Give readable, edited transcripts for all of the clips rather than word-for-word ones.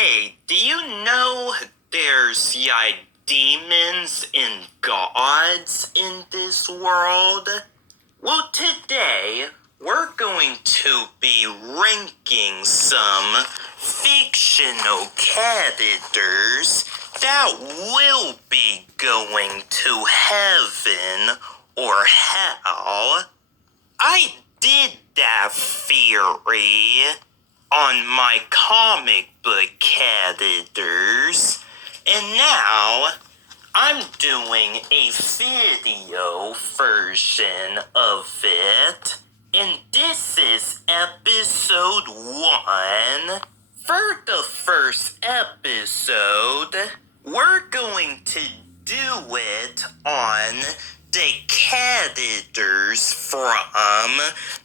Hey, do you know there's demons and gods in this world? Well, today we're going to be ranking some fictional characters that will be going to heaven or hell. I did that theory on my comic book characters, and now I'm doing a video version of it, and this is episode 1. For the first episode, we're going to do it on the characters from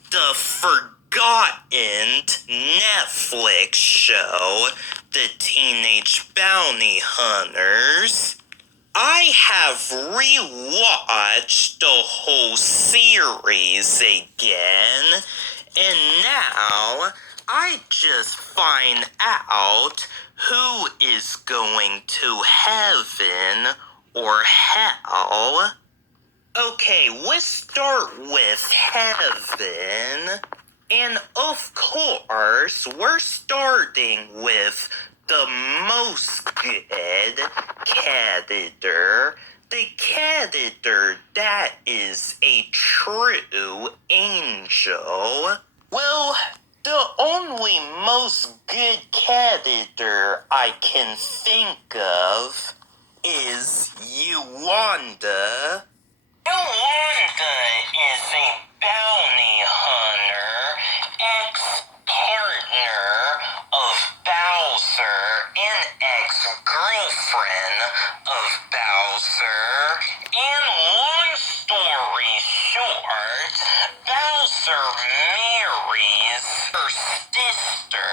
the forgotten Netflix show, The Teenage Bounty Hunters. I have rewatched the whole series again, and now I just find out who is going to heaven or hell. Okay, let's start with heaven. And of course, we're starting with the most good character. The character that is a true angel. Well, the only most good character I can think of is Yolanda. Yolanda is a bounty hunter, ex-partner of Bowser and ex-girlfriend of Bowser. And long story short, Bowser marries her sister,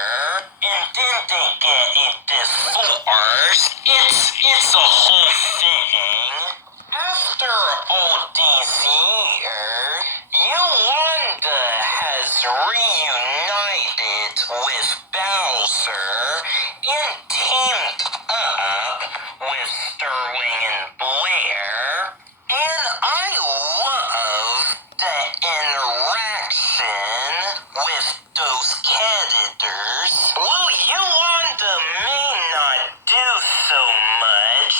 and then they get a divorce. It's a whole thing. After all these years, Yolanda has reunited with Bowser and teamed up with Sterling and Blair. And I love the interaction with those characters. Well, Yolanda may not do so much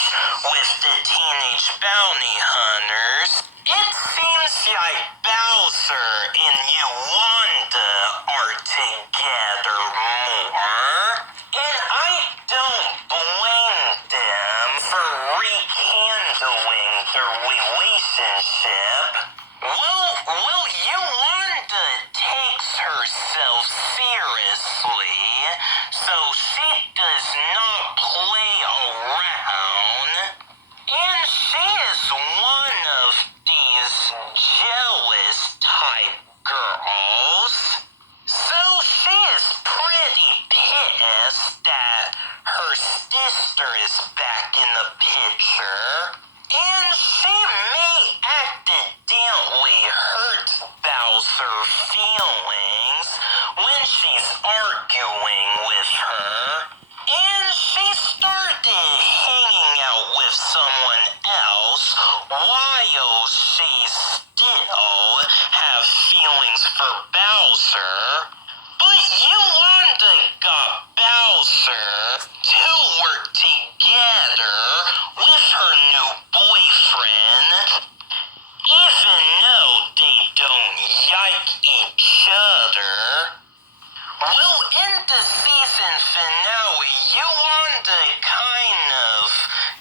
with the Teenage Bounty Hunters. It seems like Bowser and Yolanda are together more. And I don't blame them for rekindling their relationship. Well, Yolanda takes herself seriously, so she does not play around. And she is one of these jealous type girls. So she is pretty pissed that her sister is back in the picture. And she may accidentally hurt Bowser's feelings when she's arguing with her. And she started hanging out with someone else while she still have feelings for Bowser. But Yolanda got Bowser to work together with her new boyfriend, even though they don't like each other. Well, in the season finale, Yolanda kind of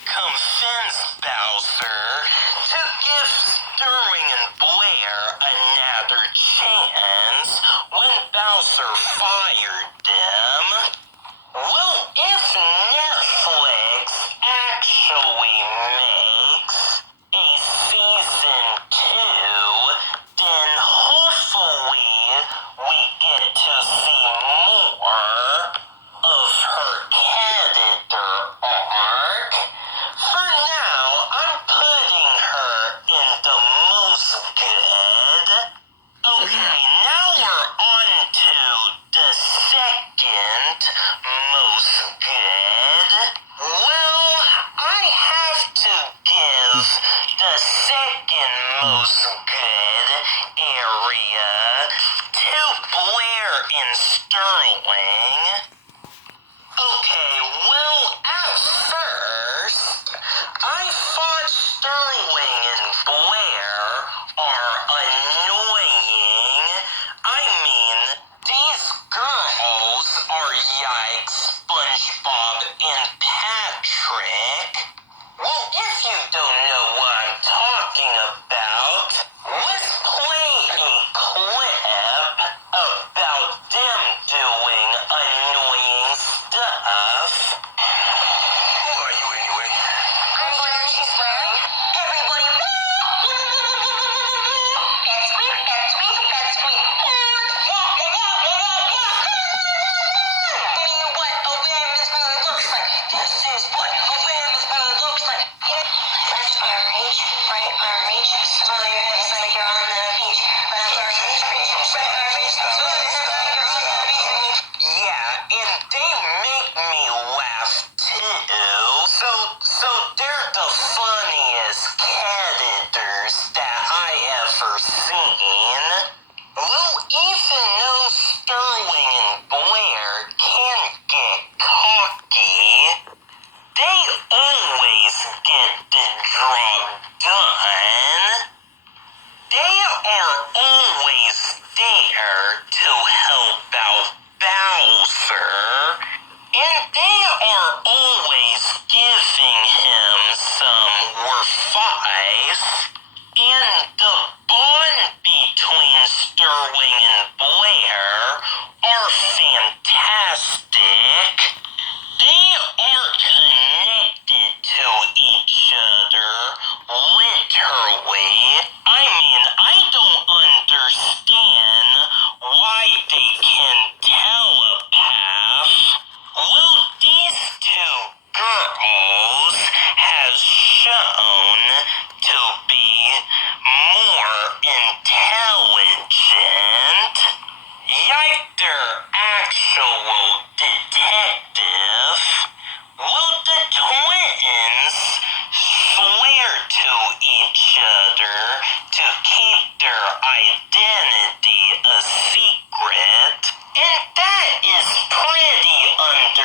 convinced Bowser to give Sterling and Blair another chance when Bowser fired them. Well, if Netflix actually makes a season 2, then hopefully we get to see more of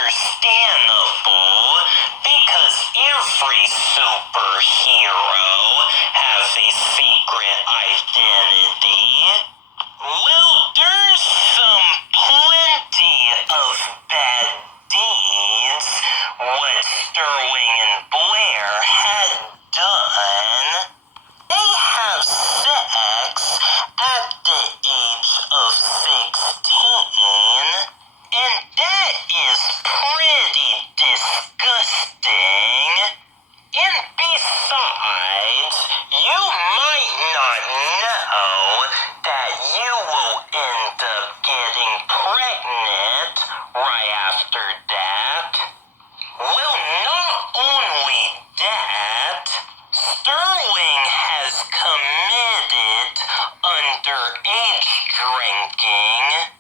understandable because every superhero has a secret identity. Well, there's some plenty of bad deeds what Sterling and Blair had done. They have sex at the age of 16, and that is pretty disgusting. And besides, you might not know that you will end up getting pregnant right after that. Well, not only that, Sterling has committed underage drinking,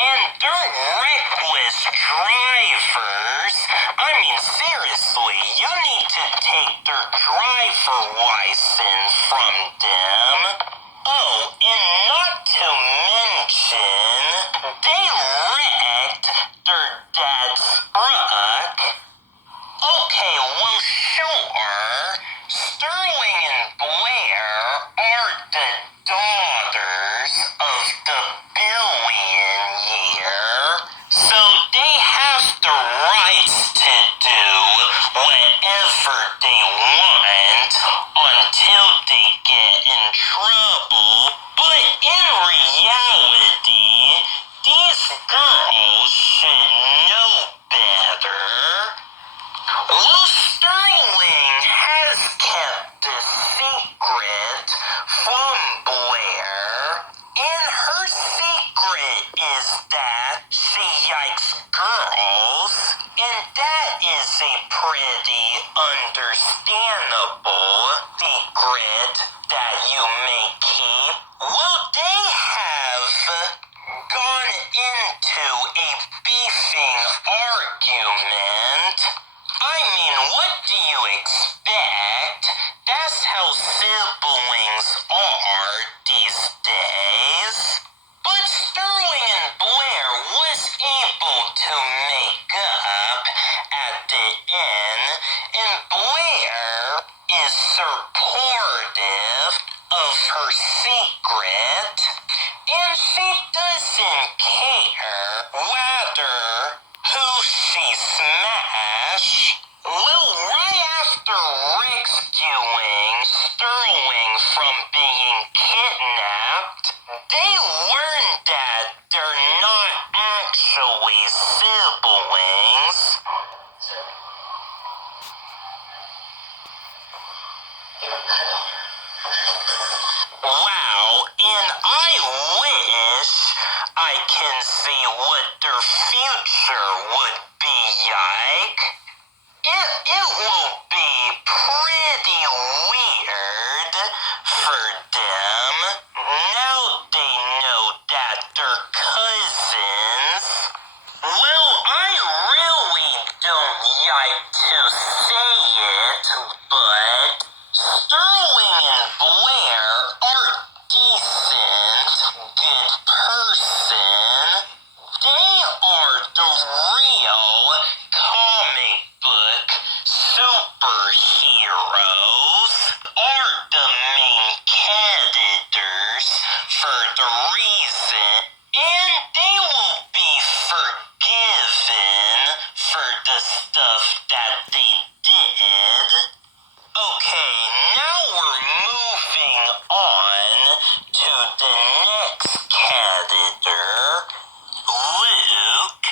and they're reckless drivers. I mean, seriously, you need to take their driver license from them. Oh, and not to mention, they wrecked their dad's truck. Okay, well, sure. Sterling and Blair are the daughters of the billionaire, so they have the rights to do whatever they want until they get in trouble. But in reality, these girls should know better. Well, Sterling has kept a secret from Blair, and her secret is that she likes girls, and that is a pretty understandable secret that you may keep. Well, they have gone into a beefing argument. I mean, what do you expect? That's how siblings are these days. But Sterling and Blair was able to make up at the end, and Blair is supportive of her secret, and she doesn't care whether who she smashed. Well, right after rescuing Sterling from being kidnapped, they learned that they're not actually siblings. Wow, and I wish I can see what their future would be like. It will be pretty weird for them. Now they know that they're cousins. Well, I really don't like to say it, but Sterling and Blair are decent, good person. They are the real comic book superheroes, are the main characters for the reason, and they will be forgiven for the stuff that they did. Okay, now we're moving on to the next character, Luke.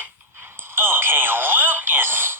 Okay, Luke is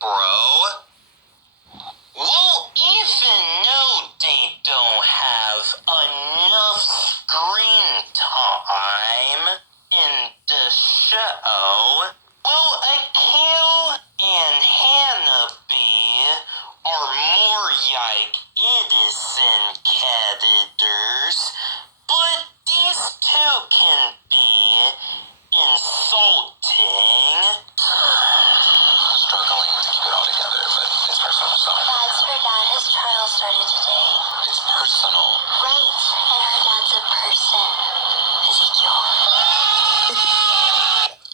bro. Well, even though they don't have enough screen time in the show, well, Akil and Hannah are more like innocent characters, but these two can be insulting. Struggling to keep it all together, but it's personal stuff. That's her dad. His trial started today. It's personal. Right, and her dad's a person. Ezekiel.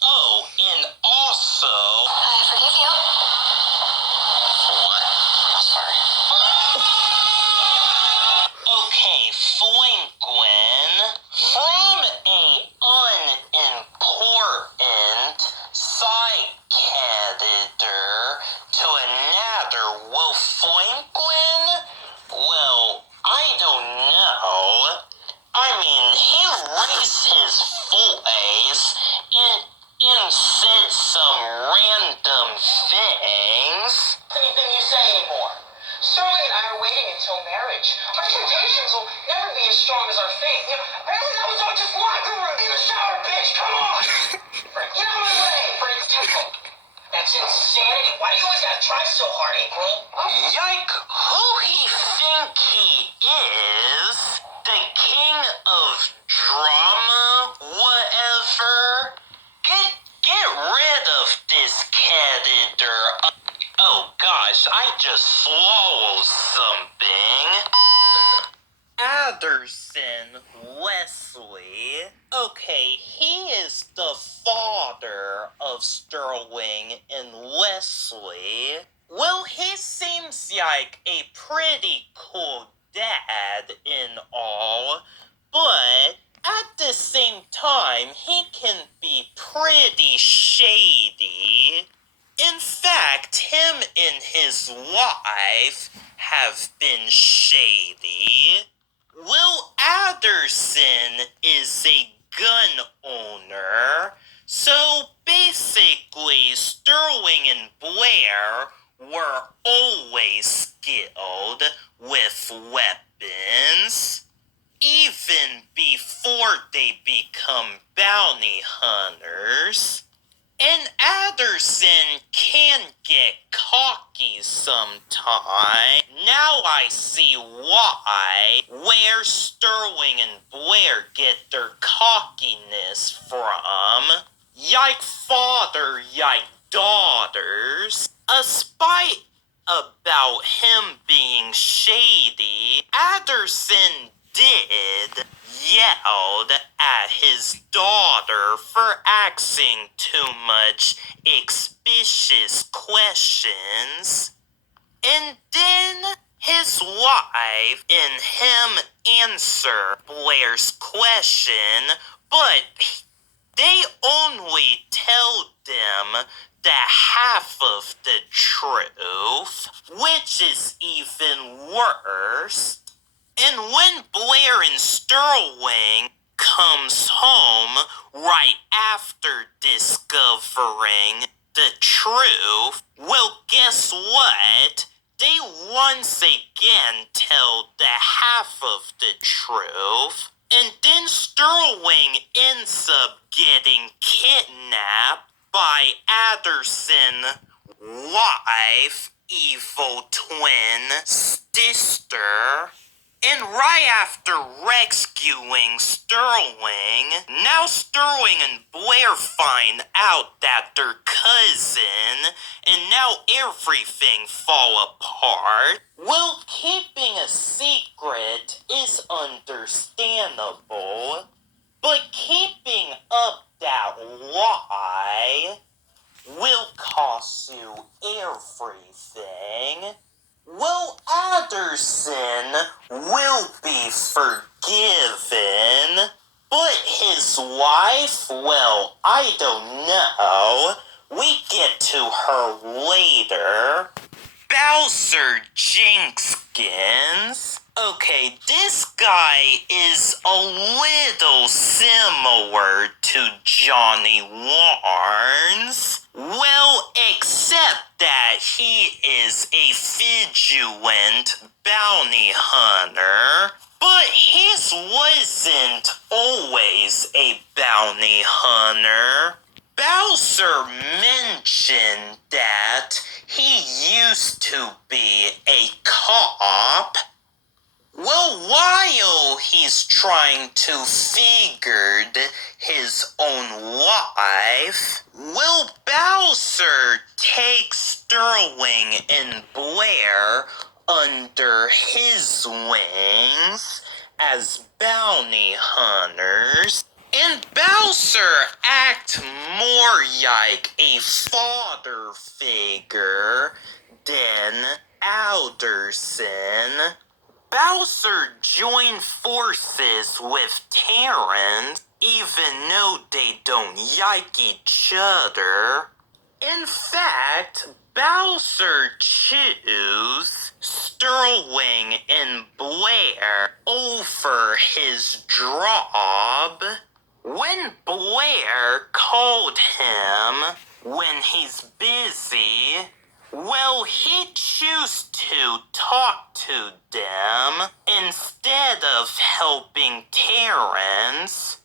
Oh, and also... I forgive you. For what? I'm sorry. Okay, Gwen. From a unimportant side character to another, well, Gwen? Well, I don't know. I mean, he raised his voice and said some random things. Anything you say anymore. Sterling and I are waiting until marriage. Our temptations will never be as strong as our faith. Apparently that was all just locker room. In the shower, bitch, come on! Frank, get out of my way! Frank's temple. That's insanity. Why do you always gotta try so hard, April? Yike, who he think he is? The king of drama? Whatever? Get rid of this character. Oh gosh, I just swallowed something. Anderson Wesley. Okay, he is the father of Sterling and Wesley. Well, he seems like a pretty cool dad in all, but at the same time, he can be pretty shady. In fact, him and his wife have been shady. Will Anderson is a gun owner, so basically Sterling and Blair were always skilled with weapons, even before they become bounty hunters. And Anderson can get cocky sometime. Now I see why, where Sterling and Blair get their cockiness from. Yike father, yike daughters. Despite about him being shady, Anderson did yelled at his daughter for asking too much suspicious questions, and then his wife and him answer Blair's question, but they only tell them the half of the truth, which is even worse. And when Blair and Sterling comes home right after discovering the truth, well, guess what? They once again tell the half of the truth, and then Sterling ends up getting kidnapped by Anderson's wife, evil twin sister. And right after rescuing Sterling, now Sterling and Blair find out that they're cousin, and now everything fall apart. Well, keeping a secret is understandable, but keeping up that lie will cost you everything. Well, Anderson will be forgiven, but his wife, well, I don't know. We get to her later. Bowser Jenkins. Okay, this guy is a little similar to Johnny Warnes. Well, except that he is a vigilant bounty hunter, but he wasn't always a bounty hunter. Bowser mentioned that he used to be a cop. Well, while he's trying to figure his own life, Will Bowser takes Sterling and Blair under his wings as bounty hunters. And Bowser acts more like a father figure than Alderson. Bowser joined forces with Terrence, even though they don't like each other. In fact, Bowser chose Sterling and Blair over his job. When Blair called him when he's busy, well, he chose to talk to them instead of helping Terrence.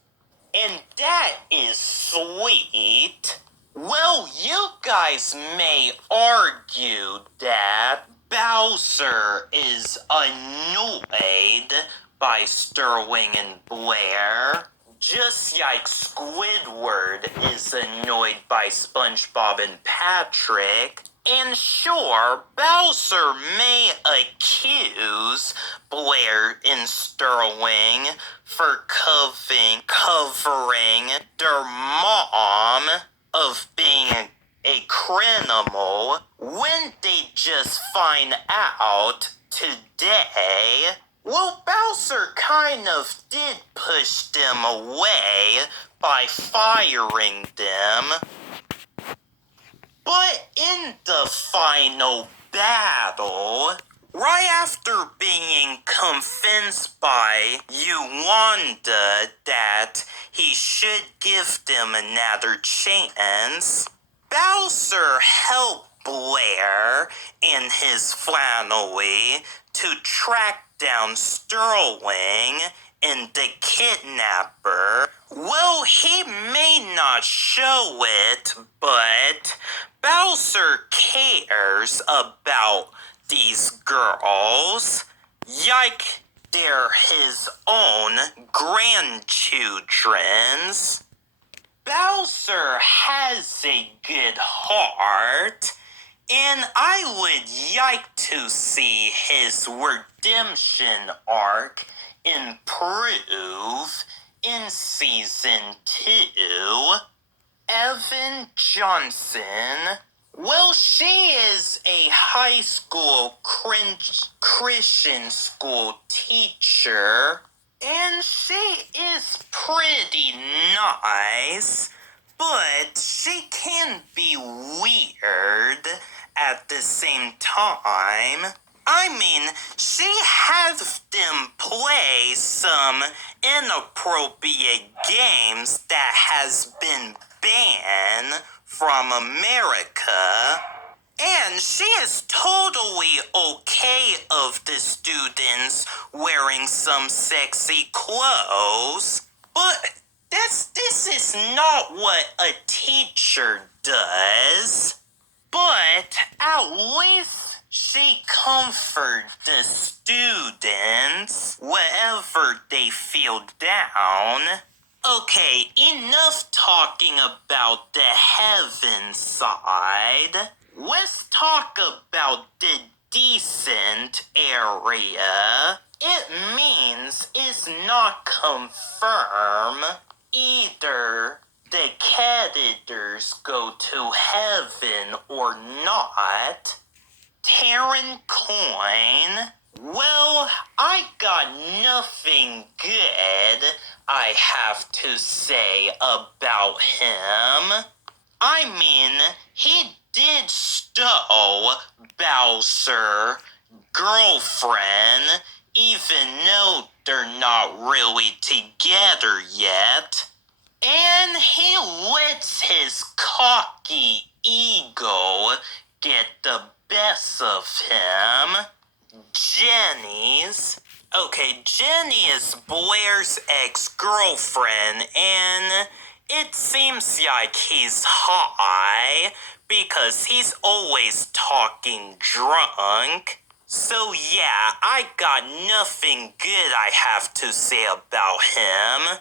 And that is sweet. Well, you guys may argue that Bowser is annoyed by Sterling and Blair, just like Squidward is annoyed by SpongeBob and Patrick. And sure, Bowser may accuse Blair and Sterling for covering their mom of being a criminal when they just find out today. Well, Bowser kind of did push them away by firing them. But in the final battle, right after being convinced by Yolanda that he should give them another chance, Bowser helped Blair and his family to track down Sterling and the kidnapper. Well, he may not show it, but Bowser cares about these girls like they're his own grandchildren's. Bowser has a good heart, and I would like to see his redemption arc improve in Season 2. Evan Johnson, well, she is a high school Christian school teacher, and she is pretty nice, but she can be weird at the same time. I mean, she had them play some inappropriate games that has been banned from America. And she is totally okay of the students wearing some sexy clothes. But this is not what a teacher does. But at least she comforts the students whenever they feel down. Okay, enough talking about the heaven side. Let's talk about the decent area. It means it's not confirmed. Either the candidates go to heaven or not. Terran Coin, well, I got nothing good I have to say about him. I mean, he did steal Bowser's girlfriend, even though they're not really together yet. And he lets his cocky ego get the best of him. Jenny's. Okay, Jenny is Blair's ex-girlfriend, and it seems like he's high because he's always talking drunk. So yeah, I got nothing good I have to say about him.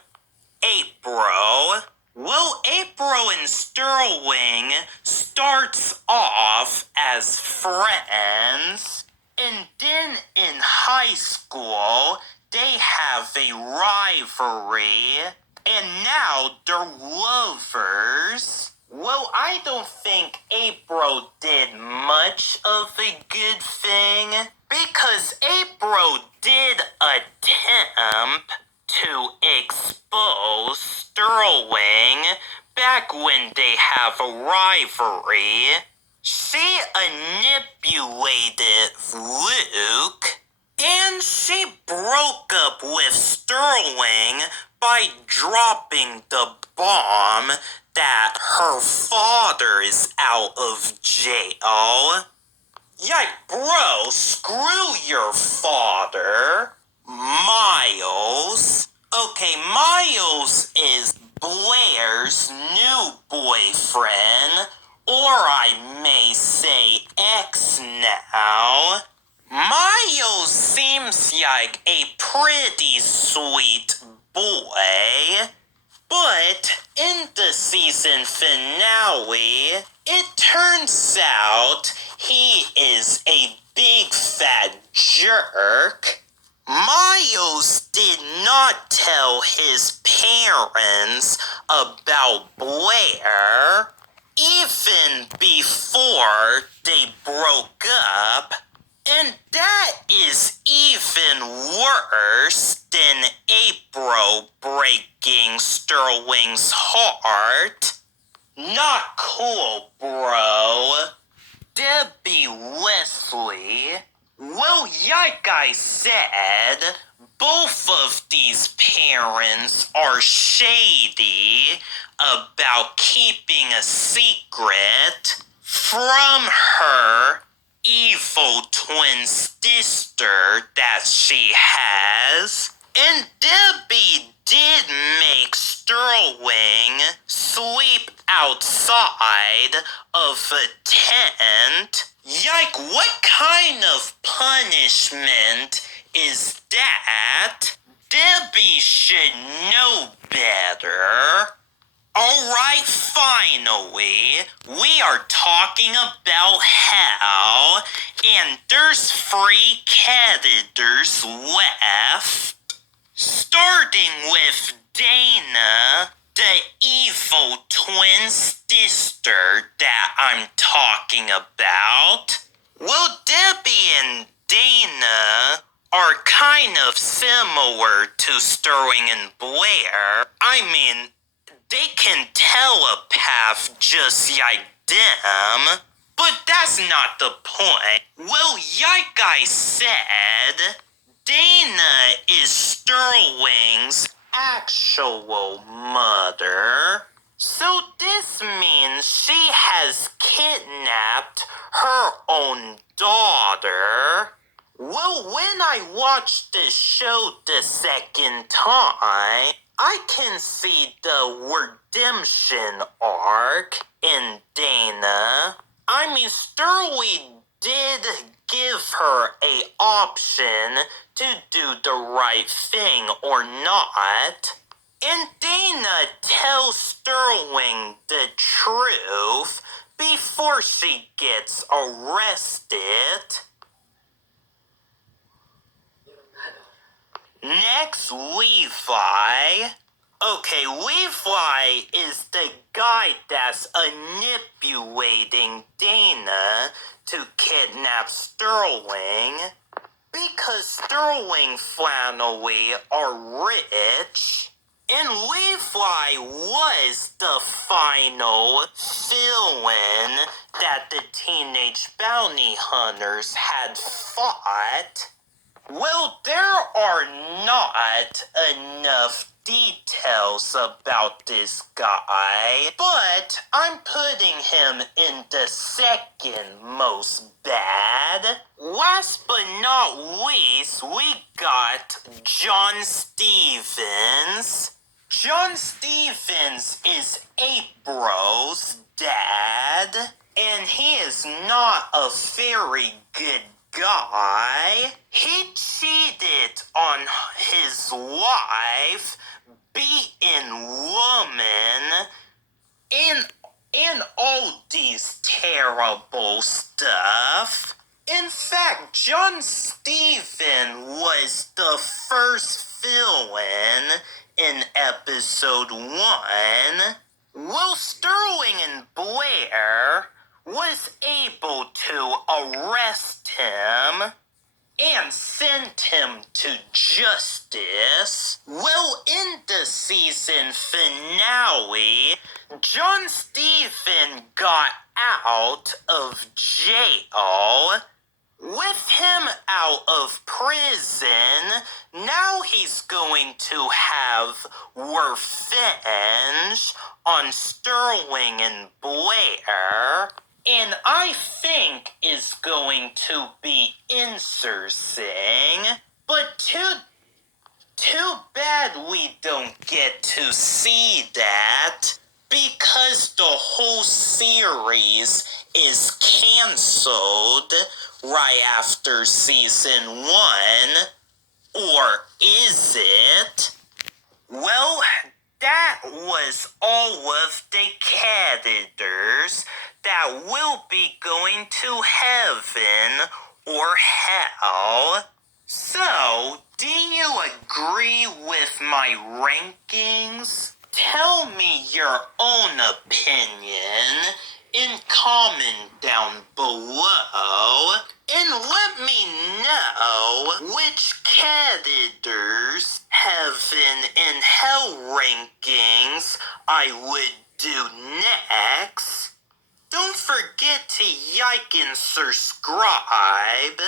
April. Well, April and Sterling starts off as friends, and then in high school, they have a rivalry, and now they're lovers. Well, I don't think April did much of a good thing, because April did attempt to expose Sterling back when they have a rivalry. She manipulated Luke, and she broke up with Sterling by dropping the bomb that her father is out of jail. Yike, bro, screw your father. Miles. Okay, Miles is Blair's new boyfriend, or I may say ex now. Miles seems like a pretty sweet boy. But in the season finale, it turns out he is a big fat jerk. Miles did not tell his parents about Blair, even before they broke up. And that is even worse than April breaking Sterling's heart. Not cool, bro. Debbie Wesley. Well, like I said, both of these parents are shady about keeping a secret from her evil twin sister that she has. And Debbie did make Sterling sleep outside of a tent. Yike, what kind of punishment is that? Debbie should know better. Alright, finally, we are talking about hell, and there's 3 characters left. Starting with Dana, the evil twin sister that I'm talking about. Well, Debbie and Dana are kind of similar to Sterling and Blair. I mean, they can telepath just like them. But that's not the point. Well, like I said, Dana is Sterling's actual mother. So this means she has kidnapped her own daughter. Well, when I watched this show the second time, I can see the redemption arc in Dana. I mean, Sterling did give her a option to do the right thing or not. And Dana tells Sterling the truth before she gets arrested. Next, Levi. Okay, Levi is the guy that's manipulating Dana to kidnap Sterling because Sterling family are rich. And Levi was the final villain that the Teenage Bounty Hunters had fought. Well, there are not enough details about this guy, but I'm putting him in the second most bad. Last but not least, we got John Stevens. John Stevens is April's dad, and he is not a very good guy. He cheated on his wife, beaten woman, and all these terrible stuff. In fact, John Stephen was the first villain in episode 1. Will Sterling and Blair was able to arrest him and sent him to justice. Well, in the season finale, John Stephen got out of jail. With him out of prison, now he's going to have revenge on Sterling and Blair, and I think is going to be interesting. But too bad we don't get to see that, because the whole series is canceled right after season 1. Or is it? Well, that was all of the characters that will be going to heaven or hell. So, do you agree with my rankings? Tell me your own opinion in comment down below, and let me know which characters, heaven and hell rankings I would do next. Don't forget to like and subscribe.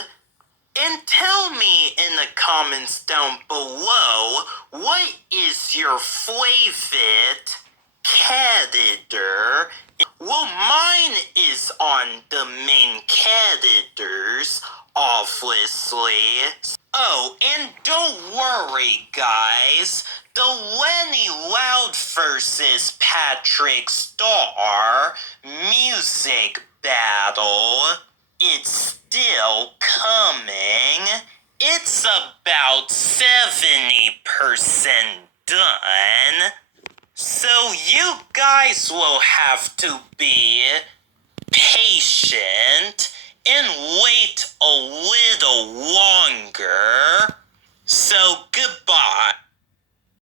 And tell me in the comments down below, what is your favorite character? Well, mine is on the main characters, obviously. Oh, and don't worry, guys. The Lenny Loud versus Patrick Star music battle, it's still coming. It's about 70% done. So you guys will have to be patient and wait a